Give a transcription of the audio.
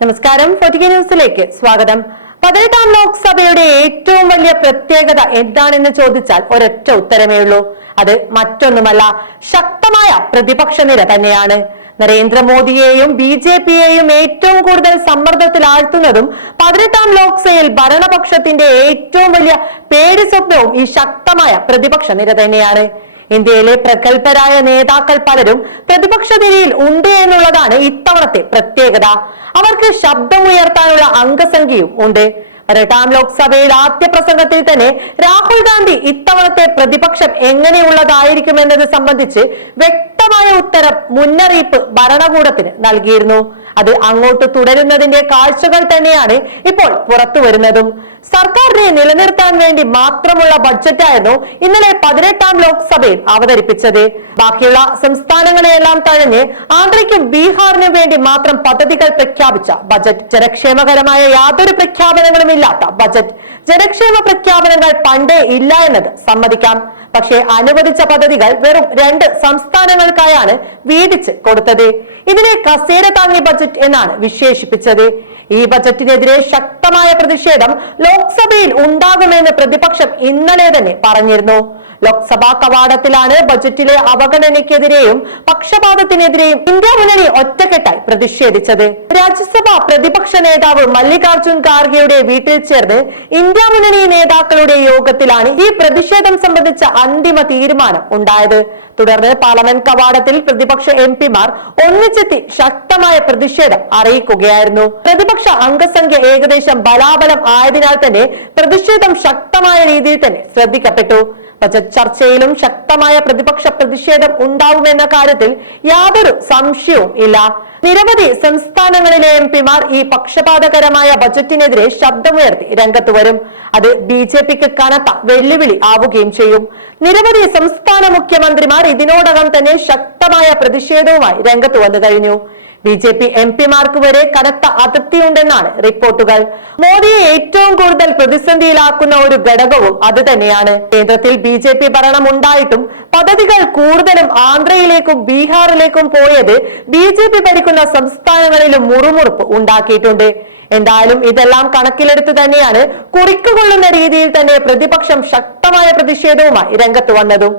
നമസ്കാരം. ഫോർട്ടിക ന്യൂസിലേക്ക് സ്വാഗതം. പതിനെട്ടാം ലോക്സഭയുടെ ഏറ്റവും വലിയ പ്രത്യേകത എന്താണെന്ന് ചോദിച്ചാൽ ഒരൊറ്റ ഉത്തരമേ ഉള്ളൂ. അത് മറ്റൊന്നുമല്ല ശക്തമായ പ്രതിപക്ഷ നിര തന്നെയാണ്. നരേന്ദ്രമോദിയെയും ബി ജെ പിയെയും ഏറ്റവും കൂടുതൽ സമ്മർദ്ദത്തിൽ ആഴ്ത്തുന്നതും പതിനെട്ടാം ലോക്സഭയിൽ ഭരണപക്ഷത്തിന്റെ ഏറ്റവും വലിയ പേടി സ്വപ്നവും ഈ ശക്തമായ പ്രതിപക്ഷ നിര തന്നെയാണ്. ഇന്ത്യയിലെ പ്രഗത്ഭരായ നേതാക്കൾ പലരും പ്രതിപക്ഷ നിരയിൽ ഉണ്ട് എന്നുള്ളതാണ് ഇത്തവണത്തെ പ്രത്യേകത. അവർക്ക് ശബ്ദമുയർത്താനുള്ള അംഗസംഖ്യയും ഉണ്ട്. പതിനെട്ടാം ലോക്സഭയിൽ ആദ്യ പ്രസംഗത്തിൽ തന്നെ രാഹുൽ ഗാന്ധി ഇത്തവണത്തെ പ്രതിപക്ഷം എങ്ങനെയുള്ളതായിരിക്കും എന്നത് സംബന്ധിച്ച് വ്യക്തമായ ഉത്തരം മുന്നറിയിപ്പ് ഭരണകൂടത്തിന് നൽകിയിരുന്നു. അത് അങ്ങോട്ട് തുടരുന്നതിന്റെ കാഴ്ചകൾ തന്നെയാണ് ഇപ്പോൾ പുറത്തു വരുന്നതും. സർക്കാരിനെ നിലനിർത്താൻ വേണ്ടി മാത്രമുള്ള ബഡ്ജറ്റായിരുന്നു ഇന്നലെ പതിനെട്ടാം ലോക്സഭയിൽ അവതരിപ്പിച്ചത്. ബാക്കിയുള്ള സംസ്ഥാനങ്ങളെയെല്ലാം തഴഞ്ഞ് ആന്ധ്രയ്ക്കും ബീഹാറിനും വേണ്ടി മാത്രം പദ്ധതികൾ പ്രഖ്യാപിച്ച ബജറ്റ് ജനക്ഷേമകരമായ യാതൊരു പ്രഖ്യാപനങ്ങളും ഇല്ലാത്ത ബജറ്റ്. ജനക്ഷേമ പ്രഖ്യാപനങ്ങൾ പണ്ടേ ഇല്ല എന്നത് സമ്മതിക്കാം. പക്ഷേ അനുവദിച്ച പദ്ധതികൾ വെറും രണ്ട് സംസ്ഥാനങ്ങൾക്കായാണ് വീതിച്ച് കൊടുത്തത്. ഇതിനെ കസേര താങ്ങി ബജറ്റ് എന്നാണ് വിശേഷിപ്പിച്ചത്. ഈ ബജറ്റിനെതിരെ ശക്തമായ പ്രതിഷേധം ലോക്സഭയിൽ ഉണ്ടാകുമെന്ന് പ്രതിപക്ഷം ഇന്നലെ തന്നെ പറഞ്ഞിരുന്നു. ലോക്സഭാ കവാടത്തിലാണ് ബജറ്റിലെ അവഗണനയ്ക്കെതിരെയും പക്ഷപാതത്തിനെതിരെയും ഇന്ത്യ മുന്നണി ഒറ്റക്കെട്ടായി പ്രതിഷേധിച്ചത്. രാജ്യസഭ പ്രതിപക്ഷ നേതാവ് മല്ലികാർജുൻ ഖാർഗെയുടെ വീട്ടിൽ ചേർന്ന് ഇന്ത്യ മുന്നണി നേതാക്കളുടെ യോഗത്തിലാണ് ഈ പ്രതിഷേധം സംബന്ധിച്ച അന്തിമ തീരുമാനം ഉണ്ടായത്. തുടർന്ന് പാർലമെന്റ് കവാടത്തിൽ പ്രതിപക്ഷ എം പിമാർ ഒന്നിച്ചെത്തി ശക്തമായ പ്രതിഷേധം അറിയിക്കുകയായിരുന്നു. പ്രതിപക്ഷ അംഗസംഖ്യ ഏകദേശം ബലാബലം ആയതിനാൽ തന്നെ പ്രതിഷേധം ശക്തമായ രീതിയിൽ തന്നെ ശ്രദ്ധിക്കപ്പെട്ടു. ബജറ്റ് ചർച്ചയിലും ശക്തമായ പ്രതിപക്ഷ പ്രതിഷേധം ഉണ്ടാവുമെന്ന കാര്യത്തിൽ യാതൊരു സംശയവും ഇല്ല. നിരവധി സംസ്ഥാനങ്ങളിലെ എം പിമാർ ഈ പക്ഷപാതകരമായ ബജറ്റിനെതിരെ ശബ്ദമുയർത്തി രംഗത്ത് വരും. അത് ബി ജെ പിക്ക് കനത്ത വെല്ലുവിളി ആവുകയും ചെയ്യും. നിരവധി സംസ്ഥാന മുഖ്യമന്ത്രിമാർ ഇതിനോടകം തന്നെ ശക്തമായ പ്രതിഷേധവുമായി രംഗത്ത് വന്നു കഴിഞ്ഞു. ബി ജെ പി എം പിമാർക്ക് വരെ കനത്ത അതൃപ്തിയുണ്ടെന്നാണ് റിപ്പോർട്ടുകൾ. മോദിയെ ഏറ്റവും കൂടുതൽ പ്രതിസന്ധിയിലാക്കുന്ന ഒരു ഘടകവും അത് തന്നെയാണ്. കേന്ദ്രത്തിൽ ബി ജെ പി ഭരണം ഉണ്ടായിട്ടും പദ്ധതികൾ കൂടുതലും ആന്ധ്രയിലേക്കും ബീഹാറിലേക്കും പോയത് ബി ജെ പി ഭരിക്കുന്ന സംസ്ഥാനങ്ങളിലും മുറുമുറുപ്പ് ഉണ്ടാക്കിയിട്ടുണ്ട്. എന്തായാലും ഇതെല്ലാം കണക്കിലെടുത്ത് തന്നെയാണ് കുറിക്കുകൊള്ളുന്ന രീതിയിൽ തന്നെ പ്രതിപക്ഷം ശക്തമായ പ്രതിഷേധവുമായി രംഗത്ത് വന്നതും.